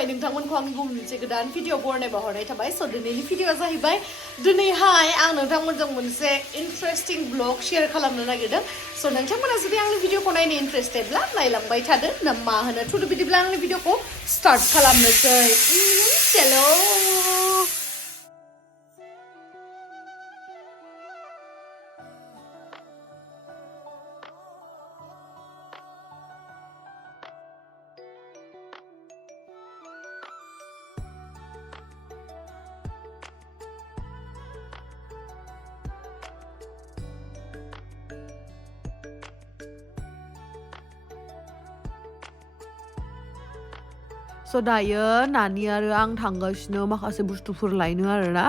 खुलुमबाय नोंथांमोनखौ आंनि गुबुन मोनसे गोदान भिडिअ बरनायबा हरनाय थाबाय स दिनैनि भिडिअआ जाहैबाय दिनैहाय आं नोंथांमोनजों मोनसे इन्टारेस्टिं ब्लग शेयार खालामनो नागिरदों स नोंथांमोना जुदि आंनि भिडिअखौ नायनो इन्टारेस्टेडब्ला नायलांबाय थादो ना मा होनो थुदो बिदिब्ला आंनि भिडिअखौ स्टार्ट खालामनोसै चलो So dayo nani आरो आं थांगासिनो माखासे बुस्थुफोर लायनो आरोना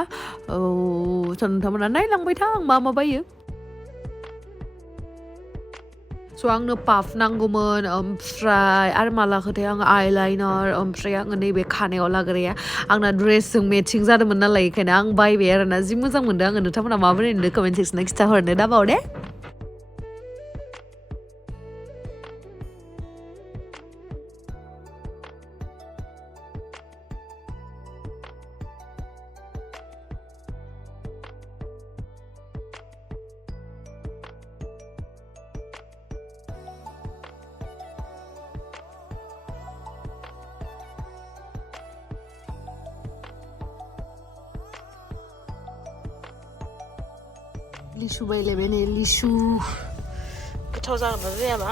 नोंथांमोना नायलांबाय था आं मा मा बायो So आंनो पाफ नांगौमोन ओमफ्राय आरो मा लाखोथाय आं आइलाइनार ओमफ्राय आङो नैबे खानायाव लाग्राया आंना ड्रेसजों मेचिं जादोंमोन नालाय बेखायनो आं बायबाय आरोना जि मोजां मोनदों आङो नोंथांमोना माबोरै नुदों कमेन्ट सेक्सनाव खिन्थाहरनो दाबाव दे लिसु बायलायबाय नै लिसु गोथाव जागोन ना जायाबा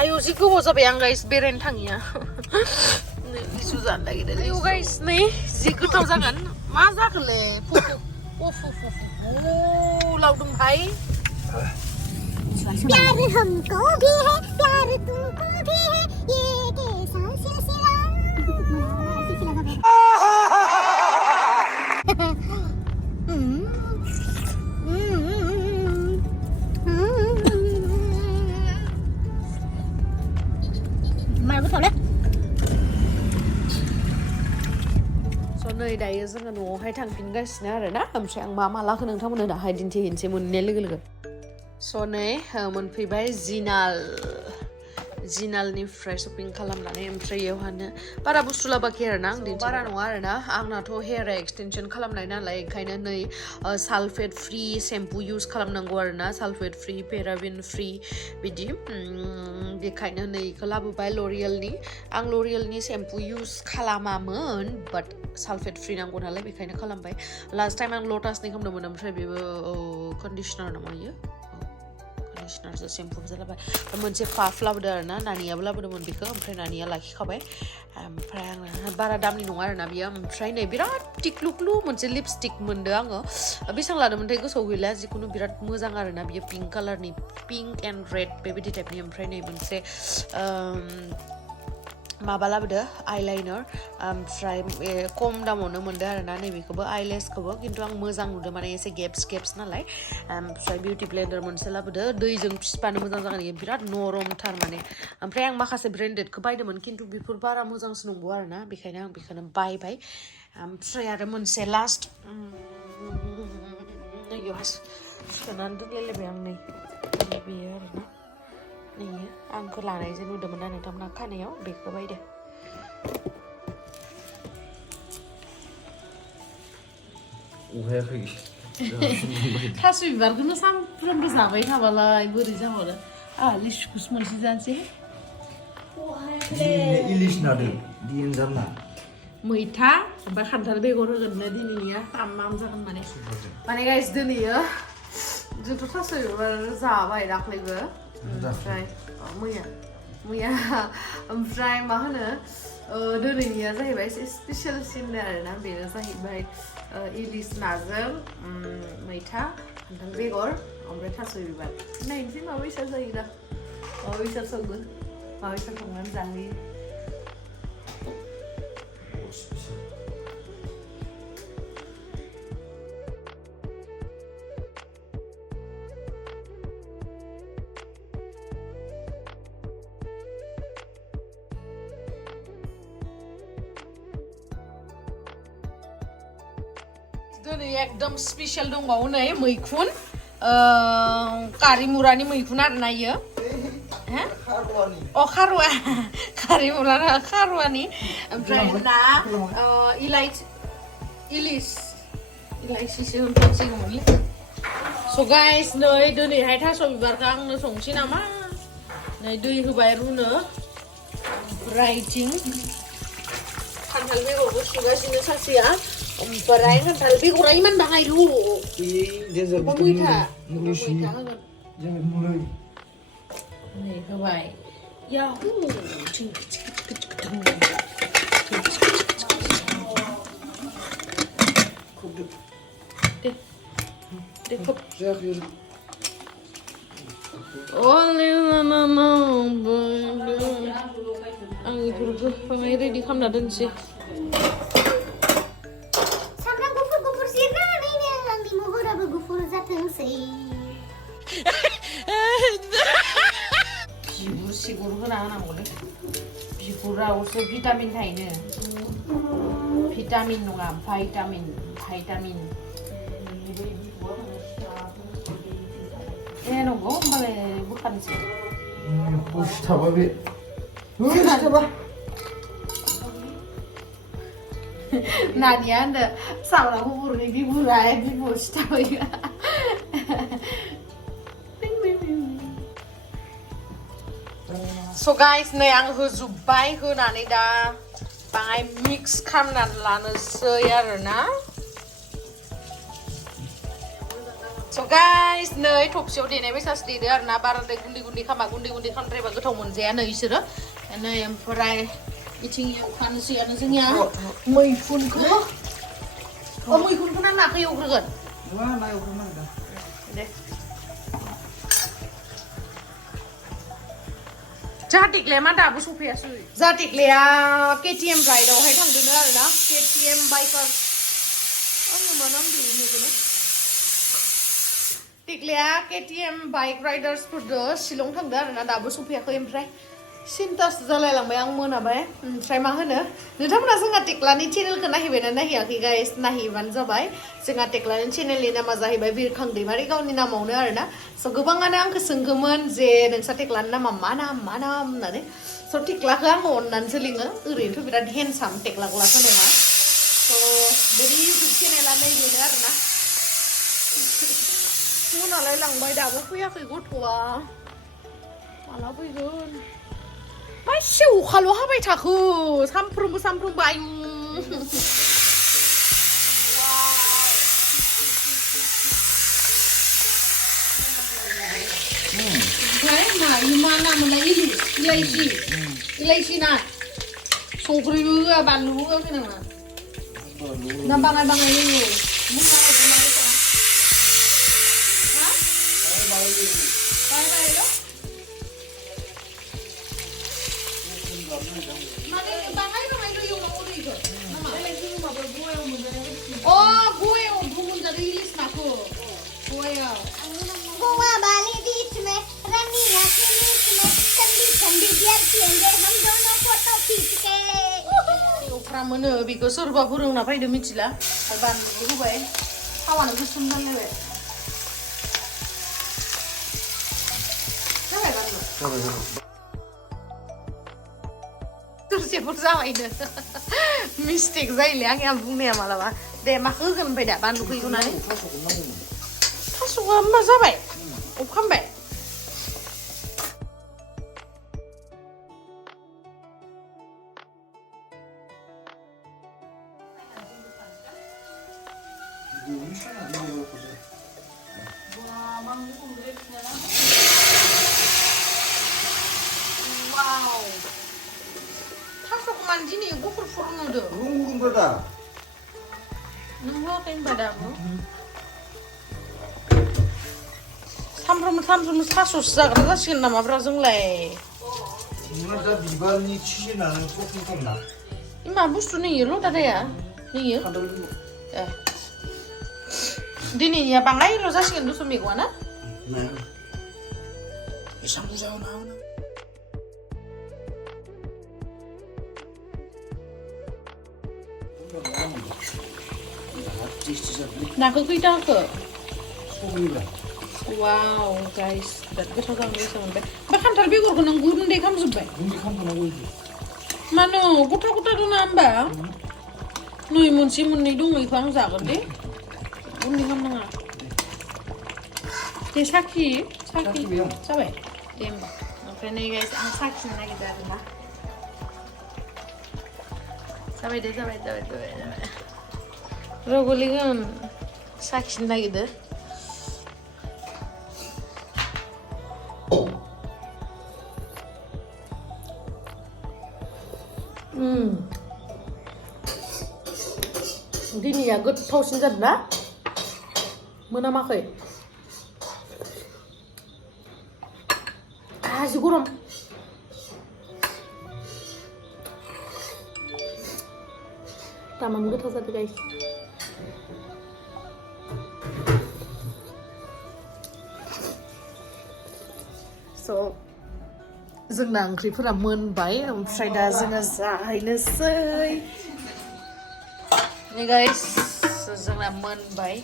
आयौ जि गोबाव जाबाय आं गाइस बेरायनो थाङिया नै लिसु जानो नागिरदों आयौ गाइस नै जि गोथाव जागोन मा जाखोलै लावदुम भाई प्यार हमको भी है प्यार तुमको भी है ये कैसा सिलसिला नै दायो जोङो न'आवहाय थांफिनगासिनो आरोना ओमफ्राय आं मा लाखो नोंथांमोननो दाहाय दिन्थिहैनोसै मोननाय लोगो लोगो स' नै मोनफैबाय जिनालनिफ्राय शपिं खालामनानै ओमफ्राय बेयावहानो बारा बुस्थु लाबोआखै आरोना आं बारा नङा आरोना आंनाथ' हेयार एक्सटेनसन खालामनाय नालाय ओंखायनो नै सालफेट फ्रि सेम्पु इउज खालामनांगौ आरोना सालफेट फ्रि पेराबिन फ्रि बिदि बेखायनो नै इखौ लाबोबाय ल'रियेलनि आं ल'रियेलनि सेम्पु इउज खालामामोन बाट सालफेट फ्रि नांगौ नालाय बेखायनो खालामबाय लास्ट टाइम आं लटासनि खालामदोंमोन ओमफ्राय बेबो कन्डिशनार नामा इयो कन्डिशनारजों सेम्पुबो जालाबाय मोनसे पाफ लाबोदों आरोना नानियाबो लाबोदोंमोन बेखौ ओमफ्राय नानिया लाखिखाबाय ओमफ्राय आङो बारा दामनि नङा आरोना बियो ओमफ्राय नै बिराद टिक्लुक्लु मोनसे लिपस्टिक मोनदों आङो बेसेबां लादोंमोनथाय गोसोआव गैला जिखुनु बिराद मोजां आरोना बियो पिंक कालारनि पिंक एन्ड रेड बेबायदि टाइपनि ओमफ्राय नै मोनसे माबा लाबोदो आइलाइनार ओमफ्राय खम दामावनो मोनदों आरोना नैबेखौबो आइलेसखौबो खिन्थु आं मोजां नुदों माने एसे गेप्स नालाय ओमफ्राय बिउटि ब्लेन्डार मोनसे लाबोदो दैजों फिसिबानो मोजां जागोन इयो बिराद नरमथार माने ओमफ्राय आं माखासे ब्रेन्डेडखौ बायदोंमोन खिन्थु बेफोर बारा मोजांसो नंगौ आरोना बेखायनो आं बेखौनो बायबाय ओमफ्राय आरो मोनसे लास्ट नैयावहाय सोनानै दोनलायलायबाय आं नै बेयो आरोना नैयो आंखौ लानायजों नुदोंमोन ना नोंथांमोना खानायाव बेखौ बायदो थास' बिबारखौनो सानफ्रोमबो जाबाय थाबालाय बोरै जाहरो लिसुखौसो मोनसे जानोसै मैथा ओमफ्राय खान्थाल बेगर होगोन ना दिनैनिया तामाम जागोन माने गाइस दिनैयो जोंथ' थास' बिबार जाबाय दाख्लैबो ओमफ्राय मैया ओमफ्राय मा होनो दिनैनिया जाहैबाय एसे स्पेसियेलसिन आरोना बेनो जाहैबाय इलिस नाजों मैथा खान्थाल बेगर ओमफ्राय थास' बिबार नायनोसै माबायसा जायो दा माबायसा संगोन माबायसा संनानै जाहोयो दिनै एकदम स्पेशल दंबावो नै मैखुन कारि मुरानि मैखुन आरोना इयो Oh kharwa, kari mulana kharwa ni. Oमफ्राय ना इलाइचिसो होनसिगौमोनलै. So guys, नै दिनैहाय थास' बिबारखौ आंनो संसै नामा? नै दै होबाय रुनो. ओमफ्रायथिं खान्थाल बेगरखौ सुगासिनो सासेया. ओमफ्राय खान्थाल बेगरा इमान बाङायल'. मैथा होगोन. नै होबाय. याहु आं बेफोरखौ बाङाय रेडि खालामना दोनसै. सामब्राम गुफुर सेरनानैनो आंनि महराबो गुफुर जाथोंसै. बिगुर सिगुर होना होनांगौलै. बिगुरावसो भिटामिन थायोनो. भिटामिन नङा भाइटामिन. नंगौ होमबालाय बोखानोसै. थाबा बे थाबा नानिया होनदो सामब्राम गुफुरनि बिगुरा बिगुर सिथाबोयो. So guys, नै आं होजोब्बाय. होनानै दा बाङाय मिक्स खालामनानै लानोसै आरोना. So guys, नै थबसियाव देनाय बायसासो देदो आरोना. बाराद्राय गुन्दै खामा. गुन्दै खालामद्रायबा गोथाव मोनजाया नै इसोरो. नै ओमफ्राय बिथिं एवखानोसैयानो जोंनिया मैखुनखौ. मैखुनखौ ना नाखौ एवग्रोगोन? ना एवग्रोनांगौ दे. जोंहा टिक्लाया मा दाबो सफैयासै. जोंहा टिक्लाया KTM राइडआवहाय थांदोंनो आरोना. KTM biker. आङो मा नाम दिहुननो? टिक्लाया KTM बाइक राइडार्सफोरजों शिलं थांदों आरोना. दाबो सफैयाखै. ओमफ्राय सिन्थासो जालायलांबाय आं मोनाबाय. ओमफ्राय मा होनो नोंथांमोना जोंहा टिक्लानि चेनेलखौ नायहैबायना नायहैयाखै गाइस? नायहैबानो जाबाय. जोंहा टिक्लानि चेनेलनि नामा जाहैबाय बिरखां दैमारि गावनि नामावनो आरोना. स' गोबाङानो आंखौ सोंगोमोन जे नोंसा टिक्लानि नामा मा नाम होननानै. स' टिक्लाखौ आङो अननानैसो लिङो. ओरैनोथ' बिराद हेन्डसाम टिक्लाखौलाथ' नङा. स' बेनि इउटुब चेनेला नैबेनो आरोना. मोनालाय लांबाय दाबो फैयाखै गथ'आ. माला फैगोन? मा सेवखाल' हाबाय थाखो सामफ्रोमबो आयु. ओमफ्राय मा नामोनलाय? इलाइचि ना. संख्रिबो होआ बानलुबो होआखै नामा? ना बाङाय होयो? गोवा वाले बीच में रनिया के बीच में ठंडी बियर पिएंगे हम दोनों फोटो खींच के. मोनो बेखौ सोरबा फोरोंना फैदो मिथिला. बानलुबो होबाय. थावानो गोसोम जालायबाय. जाबाय बानलु? दरसेफोर जाबायनो. मिस्टेक जायोलै आंनिया बुंनाया मालाबा. दे माखौ होगोन ओमफ्राय दा? बानलुखौ एवनानै थास'आ मा जाबाय? अखामबाय? थास'खौ मानो दिनै गुफुर नुदों? नों होआखै होनबा दाबो? सामफ्रोमबो थास'सो जाग्रा जासिगोन नामाब्रा जोंलाय? बिबारनि सिजोनानो फसंथारना. मा बुस्थु नैयोल' दादाया? नैयो? दिनैनिया बाङायल' जासिगोन दस' मैगङा ना? एसां बुरजा होना होनो? नाखौ खैथा होखो? Wow, guys, biराद गोथाव जागोन मोनबाय. खान्थाल बेगरखौ नों गुन्दै खालामजोब्बाय गुन्दै खालामखानांगौ इदि मानो गथा गथा दोना होमबा नै मोनसे मोननै दङ इखौ आं जागोन दे गुन्दै खालामनाङा दे साखि जाबाय दे होमबा ओमफ्राय नै गाइस आं साखिनो नागिरदों आरोना जाबाय दे जाबाय रग'लिगोन साखिनो नागिरदों दिनैया गोथावसिन जादों ना मोनामाखै जि गरम दामानो गोथाव जादों गाइस जोंना ओंख्रिफोरा मोनबाय ओमफ्राय दा जोङो जाहैनोसै नै गाइस जोंना मोनबाय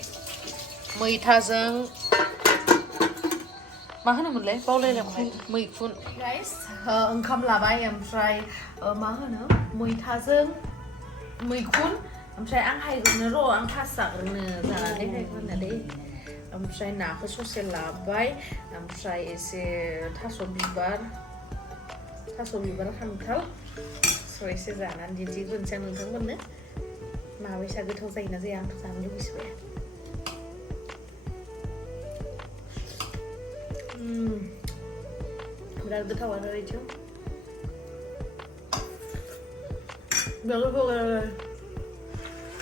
मैथाजों मा होनोमोनलाय बावलायलांबाय मैखुन गाइस ओंखाम लाबाय ओमफ्राय मा होनो मैथाजों मैखुन ओमफ्राय आं हायग्रोनो र' आं फार्स्ट जाग्रोनो जानानै हायग्रोनो दे ओमफ्राय नाखौ ससे लाबाय ओमफ्राय एसे थास' बिबार खान्थाल एसे जानानै दिन्थिग्रोनोसै आं नोंथांमोननो माबायसा गोथाव जायोना जाया आंथ' जानो लुबैसोबाय बिराद गोथाव आरो इथिं बिराद गोथाव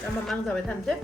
दा मामा आं जाबाय थानोसै